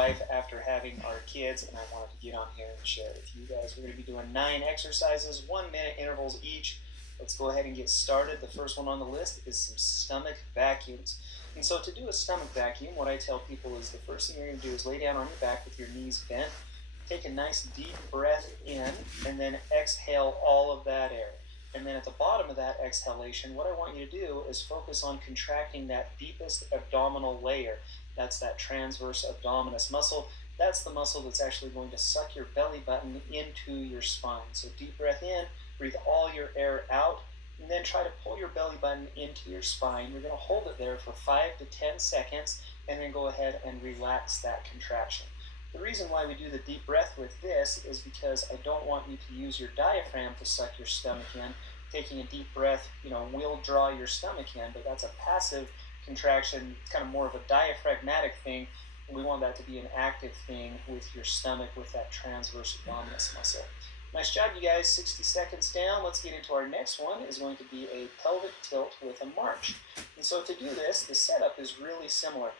wife after having our kids, and I wanted to get on here and share it with you guys. We're going to be doing 9 exercises, 1-minute intervals each. Let's go ahead and get started. The first one on the list is some stomach vacuums. And so to do a stomach vacuum, what I tell people is the first thing you're going to do is lay down on your back with your knees bent. Take a nice deep breath in, and then exhale all of that air. And then at the bottom of that exhalation, what I want you to do is focus on contracting that deepest abdominal layer. That's that transverse abdominis muscle. That's the muscle that's actually going to suck your belly button into your spine. So deep breath in, breathe all your air out, and then try to pull your belly button into your spine. You're going to hold it there for 5 to 10 seconds, and then go ahead and relax that contraction. The reason why we do the deep breath with this is because I don't want you to use your diaphragm to suck your stomach in. Taking a deep breath, will draw your stomach in, but that's a passive contraction. It's kind of more of a diaphragmatic thing. We want that to be an active thing with your stomach, with that transverse abdominis muscle. Nice job, you guys. 60 seconds down. Let's get into our next one. Is going to be a pelvic tilt with a march. And so to do this, the setup is really similar.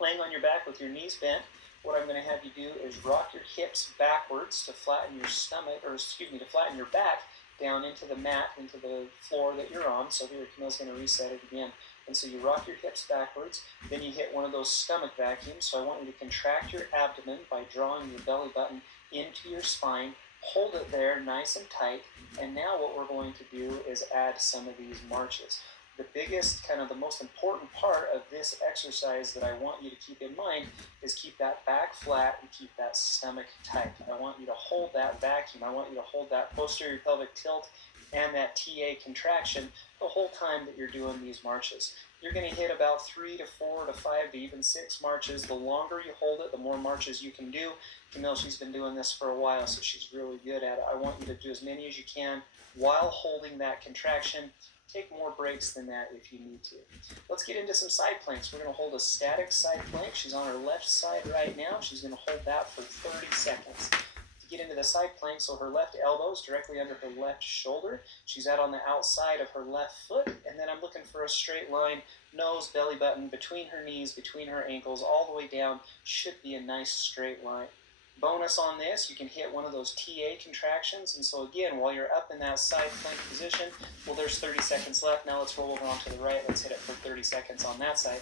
Laying on your back with your knees bent, what I'm going to have you do is rock your hips backwards to flatten your stomach, to flatten your back down into the mat, into the floor that you're on. So here, Camille's going to reset it again. And so you rock your hips backwards, then you hit one of those stomach vacuums. So I want you to contract your abdomen by drawing your belly button into your spine. Hold it there nice and tight. And now what we're going to do is add some of these marches. The biggest, the most important part of this exercise that I want you to keep in mind is keep that back flat and keep that stomach tight. I want you to hold that vacuum. I want you to hold that posterior pelvic tilt and that TA contraction the whole time that you're doing these marches. You're going to hit about 3 to 4 to 5 to even 6 marches. The longer you hold it, the more marches you can do. Camille, she's been doing this for a while, so she's really good at it. I want you to do as many as you can while holding that contraction. Take more breaks than that if you need to. Let's get into some side planks. We're going to hold a static side plank. She's on her left side right now. She's going to hold that for 30 seconds. To get into the side plank, so her left elbow is directly under her left shoulder. She's out on the outside of her left foot. And then I'm looking for a straight line, nose, belly button, between her knees, between her ankles, all the way down. Should be a nice straight line. Bonus on this, you can hit one of those TA contractions. And so again, while you're up in that side plank position, well, there's 30 seconds left. Now let's roll over onto the right. Let's hit it for 30 seconds on that side.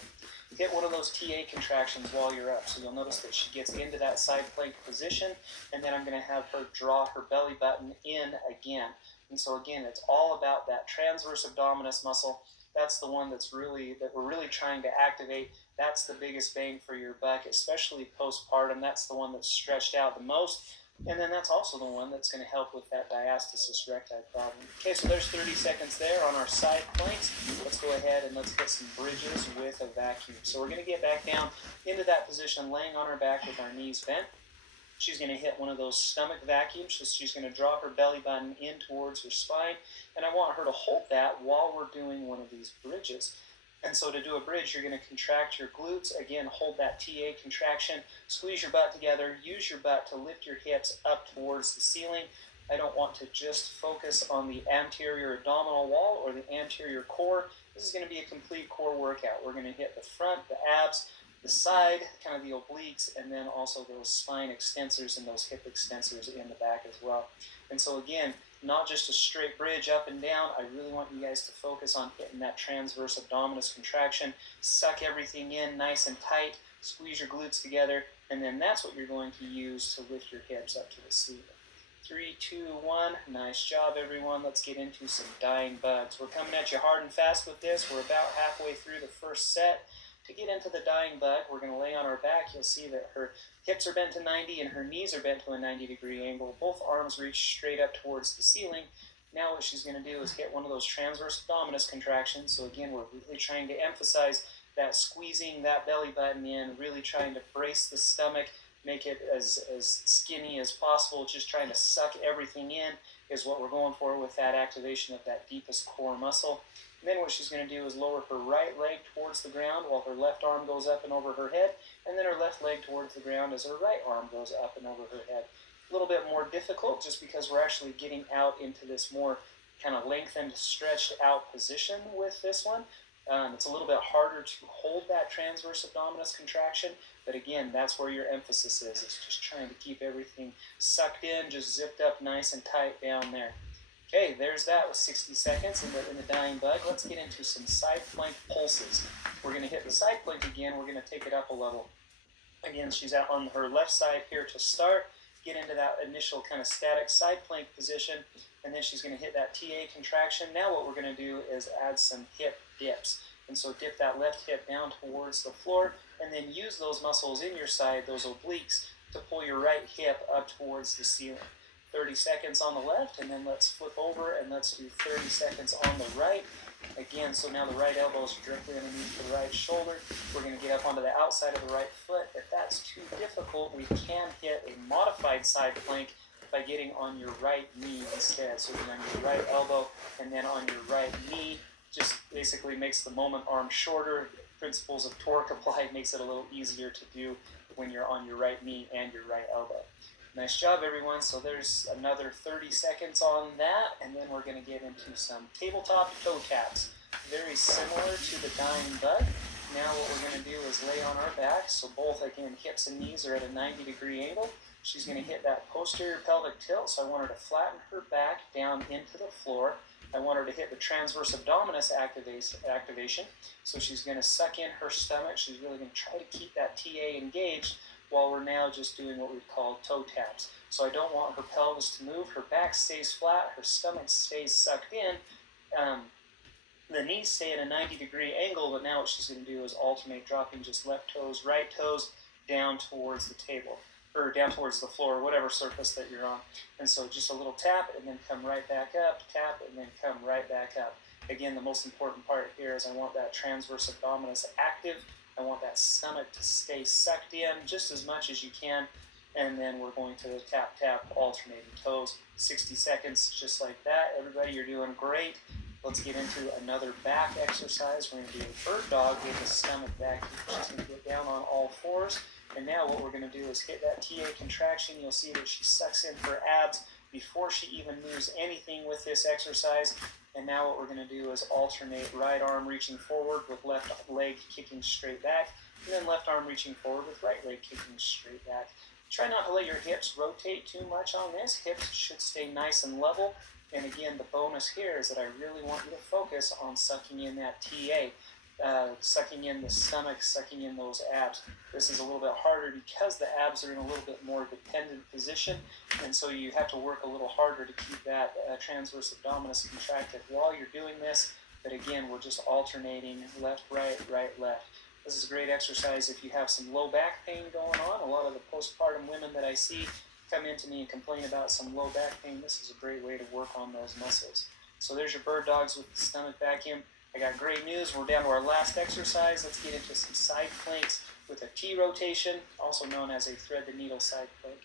Hit one of those TA contractions while you're up. So you'll notice that she gets into that side plank position, and then I'm going to have her draw her belly button in again. And so again, it's all about that transverse abdominis muscle. That's the one that we're really trying to activate. That's the biggest bang for your buck, especially postpartum. That's the one that's stretched out the most. And then that's also the one that's going to help with that diastasis recti problem. Okay, so there's 30 seconds there on our side planks. Let's go ahead and let's hit some bridges with a vacuum. So we're going to get back down into that position, laying on her back with our knees bent. She's going to hit one of those stomach vacuums. So she's going to draw her belly button in towards her spine. And I want her to hold that while we're doing one of these bridges. And so to do a bridge, you're going to contract your glutes. Again, hold that TA contraction. Squeeze your butt together. Use your butt to lift your hips up towards the ceiling. I don't want to just focus on the anterior abdominal wall or the anterior core. This is going to be a complete core workout. We're going to hit the front, the abs, the side, kind of the obliques, and then also those spine extensors and those hip extensors in the back as well. And so again, not just a straight bridge up and down. I really want you guys to focus on hitting that transverse abdominis contraction. Suck everything in nice and tight. Squeeze your glutes together. And then that's what you're going to use to lift your hips up to the ceiling. 3, 2, 1. Nice job, everyone. Let's get into some dying bugs. We're coming at you hard and fast with this. We're about halfway through the first set. To get into the dying bug, we're going to lay on our back. You'll see that her hips are bent to 90 and her knees are bent to a 90-degree angle. Both arms reach straight up towards the ceiling. Now what she's going to do is hit one of those transverse abdominis contractions. So again, we're really trying to emphasize that squeezing that belly button in, really trying to brace the stomach, make it as skinny as possible, just trying to suck everything in is what we're going for with that activation of that deepest core muscle. And then what she's going to do is lower her right leg towards the ground while her left arm goes up and over her head, and then her left leg towards the ground as her right arm goes up and over her head. A little bit more difficult just because we're actually getting out into this more kind of lengthened, stretched out position with this one. It's a little bit harder to hold that transverse abdominis contraction, but again, that's where your emphasis is. It's just trying to keep everything sucked in, just zipped up nice and tight down there. Okay, there's that with 60 seconds in the dying bug. Let's get into some side plank pulses. We're going to hit the side plank again. We're going to take it up a level. Again, she's out on her left side here to start. Get into that initial kind of static side plank position, and then she's going to hit that TA contraction. Now what we're going to do is add some hip dips. And so dip that left hip down towards the floor, and then use those muscles in your side, those obliques, to pull your right hip up towards the ceiling. 30 seconds on the left, and then let's flip over and let's do 30 seconds on the right. Again, so now the right elbow is directly underneath the right shoulder. We're going to get up onto the outside of the right foot. If that's too difficult, we can hit a modified side plank by getting on your right knee instead. So you're on your right elbow and then on your right knee. Just basically makes the moment arm shorter. Principles of torque applied makes it a little easier to do when you're on your right knee and your right elbow. Nice job, everyone. So there's another 30 seconds on that, and then we're going to get into some tabletop toe taps. Very similar to the dying bug. Now what we're going to do is lay on our back, so both, again, hips and knees are at a 90-degree angle. She's going to hit that posterior pelvic tilt, so I want her to flatten her back down into the floor. I want her to hit the transverse abdominis activation, so she's going to suck in her stomach. She's really going to try to keep that TA engaged, while we're now just doing what we call toe taps. So I don't want her pelvis to move. Her back stays flat. Her stomach stays sucked in. The knees stay at a 90-degree angle, but now what she's going to do is alternate, dropping just left toes, right toes down towards the table, or down towards the floor, whatever surface that you're on. And so just a little tap, and then come right back up, tap, and then come right back up. Again, the most important part here is I want that transverse abdominis active. I want that stomach to stay sucked in just as much as you can, and then we're going to tap, tap, alternating toes. 60 seconds just like that. Everybody, you're doing great. Let's get into another back exercise. We're going to do a bird dog with the stomach back. She's going to get down on all fours, and now what we're going to do is hit that TA contraction. You'll see that she sucks in her abs before she even moves anything with this exercise. And now what we're going to do is alternate right arm reaching forward with left leg kicking straight back, and then left arm reaching forward with right leg kicking straight back. Try not to let your hips rotate too much on this. Hips should stay nice and level. And again, the bonus here is that I really want you to focus on sucking in that TA, sucking in the stomach, sucking in those abs. This is a little bit harder because the abs are in a little bit more dependent position, and so you have to work a little harder to keep that transverse abdominis contracted while you're doing this. But again, we're just alternating left, right, left. This is a great exercise if you have some low back pain going on. A lot of the postpartum women that I see come into me and complain about some low back pain. This is a great way to work on those muscles. So there's your bird dogs with the stomach vacuum. I got great news. We're down to our last exercise. Let's get into some side planks with a T rotation, also known as a thread the needle side plank.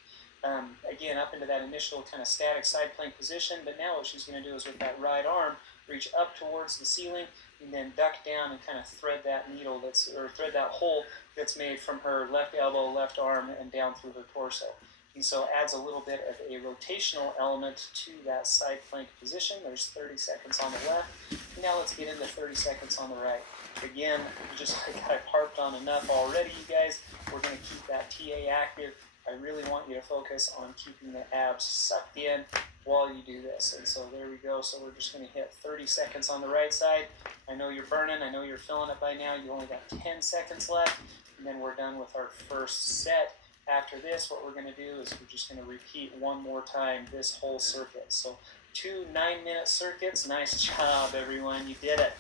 Again, up into that initial kind of static side plank position, but now what she's going to do is with that right arm, reach up towards the ceiling, and then duck down and kind of thread that needle thread that hole that's made from her left elbow, left arm, and down through her torso. And so adds a little bit of a rotational element to that side plank position. There's 30 seconds on the left. Now let's get into 30 seconds on the right. Again, just like I've harped on enough already, you guys, we're going to keep that TA active. I really want you to focus on keeping the abs sucked in while you do this. And so there we go. So we're just going to hit 30 seconds on the right side. I know you're burning. I know you're feeling it by now. You only got 10 seconds left. And then we're done with our first set. After this, what we're going to do is we're just going to repeat one more time this whole circuit. So 2 9-minute circuits. Nice job, everyone. You did it.